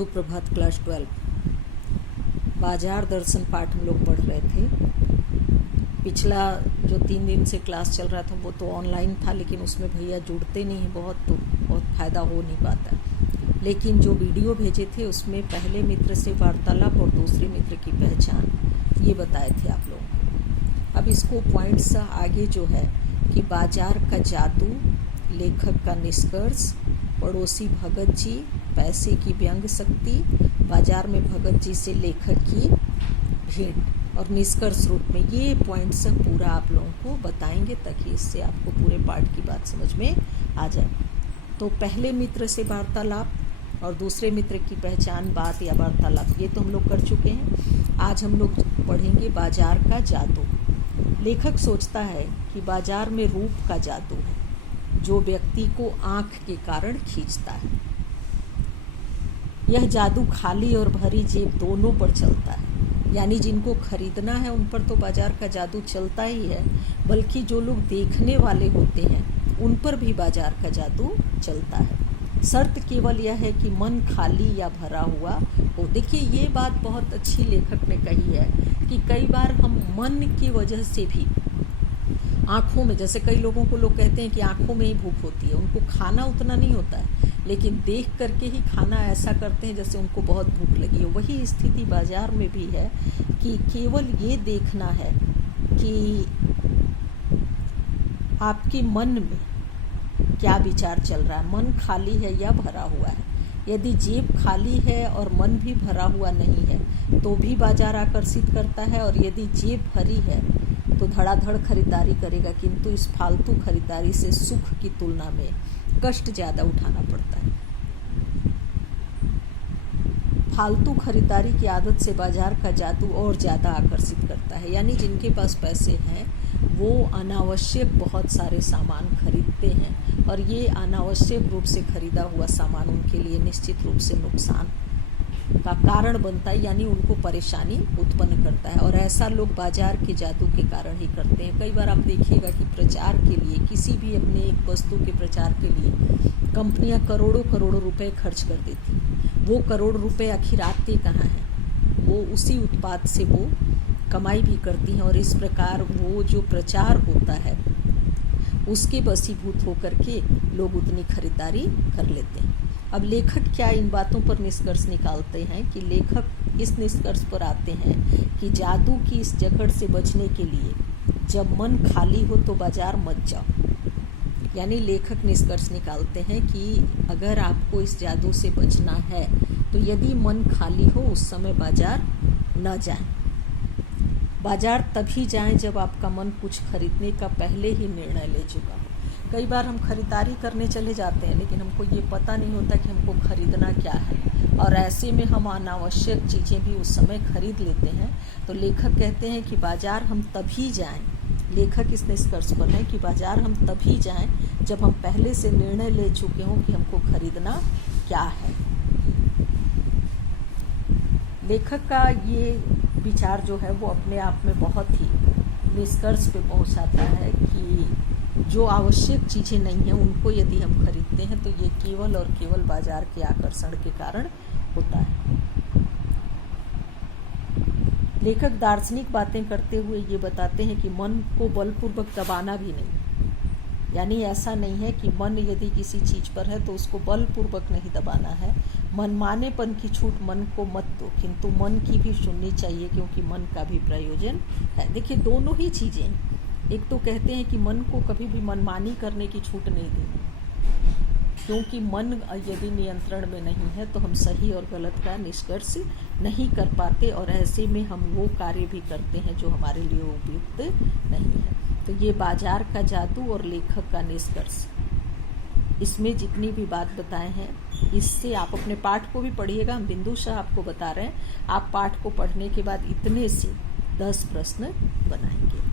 सुप्रभात। क्लास 12 बाजार दर्शन पाठ हम लोग पढ़ रहे थे। पिछला जो 3 दिन से क्लास चल रहा था वो तो ऑनलाइन था, लेकिन उसमें भैया जुड़ते नहीं हैं तो बहुत फ़ायदा हो नहीं पाता। लेकिन जो वीडियो भेजे थे उसमें पहले मित्र से वार्तालाप और दूसरे मित्र की पहचान ये बताए थे आप लोगों को। अब इसको पॉइंट्स आगे जो है कि बाजार का जादू, लेखक का निष्कर्ष, पड़ोसी भगत जी, पैसे की व्यंग शक्ति, बाजार में भगत जी से लेखक की भेंट और निष्कर्ष रूप में ये पॉइंट्स पूरा आप लोगों को बताएंगे ताकि इससे आपको पूरे पाठ की बात समझ में आ जाए। तो पहले मित्र से वार्तालाप और दूसरे मित्र की पहचान, बात या वार्तालाप, ये तो हम लोग कर चुके हैं। आज हम लोग पढ़ेंगे बाजार का जादू। लेखक सोचता है कि बाजार में रूप का जादू है जो व्यक्ति को आंख के कारण खींचता है। यह जादू खाली और भरी जेब दोनों पर चलता है, यानी जिनको खरीदना है उन पर तो बाजार का जादू चलता ही है, बल्कि जो लोग देखने वाले होते हैं उन पर भी बाजार का जादू चलता है। शर्त केवल यह है कि मन खाली या भरा हुआ हो। देखिए, ये बात बहुत अच्छी लेखक ने कही है कि कई बार हम मन की वजह से भी आँखों में, जैसे कई लोगों को लोग कहते हैं कि आँखों में ही भूख होती है, उनको खाना उतना नहीं होता है, लेकिन देख करके ही खाना ऐसा करते हैं जैसे उनको बहुत भूख लगी हो। वही स्थिति बाजार में भी है कि केवल ये देखना है कि आपके मन में क्या विचार चल रहा है, मन खाली है या भरा हुआ है। यदि जेब खाली है और मन भी भरा हुआ नहीं है तो भी बाजार आकर्षित करता है, और यदि जेब भरी है तो धड़ाधड़ खरीदारी करेगा, किंतु इस फालतू खरीदारी से सुख की तुलना में कष्ट ज़्यादा उठाना पड़ता है। फालतू खरीदारी की आदत से बाजार का जादू और ज़्यादा आकर्षित करता है, यानी जिनके पास पैसे हैं वो अनावश्यक बहुत सारे सामान खरीदते हैं, और ये अनावश्यक रूप से खरीदा हुआ सामान उनके लिए निश्चित रूप से नुकसान का कारण बनता है, यानी उनको परेशानी उत्पन्न करता है। और ऐसा लोग बाजार के जादू के कारण ही करते हैं। कई बार आप देखिएगा कि प्रचार के लिए, किसी भी अपने एक वस्तु के प्रचार के लिए कंपनियां करोड़ों करोड़ों रुपए खर्च कर देती हैं। वो करोड़ रुपए आखिर आते कहाँ हैं? वो उसी उत्पाद से वो कमाई भी करती हैं, और इस प्रकार वो जो प्रचार होता है उसके वशीभूत होकर के लोग उतनी खरीदारी कर लेते हैं। अब लेखक क्या इन बातों पर निष्कर्ष निकालते हैं कि लेखक इस निष्कर्ष पर आते हैं कि जादू की इस जकड़ से बचने के लिए जब मन खाली हो तो बाजार मत जाओ। यानी लेखक निष्कर्ष निकालते हैं कि अगर आपको इस जादू से बचना है तो यदि मन खाली हो उस समय बाजार न जाएं। बाजार तभी जाएं जब आपका मन कुछ खरीदने का पहले ही निर्णय ले चुका हो। कई बार हम खरीदारी करने चले जाते हैं लेकिन हमको ये पता नहीं होता कि हमको खरीदना क्या है, और ऐसे में हम अनावश्यक चीज़ें भी उस समय खरीद लेते हैं। तो लेखक कहते हैं कि बाजार हम तभी जाएं, लेखक इस निष्कर्ष पर है कि बाजार हम तभी जाएं जब हम पहले से निर्णय ले चुके हों कि हमको खरीदना क्या है। लेखक का ये विचार जो है वो अपने आप में बहुत ही निष्कर्ष पे पहुंचाता है कि जो आवश्यक चीज़ें नहीं हैं उनको यदि हम खरीदते हैं तो ये केवल और केवल बाजार के आकर्षण के कारण होता है। लेखक दार्शनिक बातें करते हुए ये बताते हैं कि मन को बलपूर्वक दबाना भी नहीं, यानी ऐसा नहीं है कि मन यदि किसी चीज़ पर है तो उसको बलपूर्वक नहीं दबाना है। मनमानेपन की छूट मन को मत दो, किंतु मन की भी सुननी चाहिए क्योंकि मन का भी प्रयोजन है। देखिए, दोनों ही चीज़ें, एक तो कहते हैं कि मन को कभी भी मनमानी करने की छूट नहीं देनी, क्योंकि मन यदि नियंत्रण में नहीं है तो हम सही और गलत का निष्कर्ष नहीं कर पाते, और ऐसे में हम वो कार्य भी करते हैं जो हमारे लिए उपयुक्त नहीं है। तो ये बाजार का जादू और लेखक का निष्कर्ष, इसमें जितनी भी बात बताए हैं इससे आप अपने पाठ को भी पढ़िएगा। हम बिंदुशः आपको बता रहे हैं, आप पाठ को पढ़ने के बाद इतने से 10 प्रश्न बनाएंगे।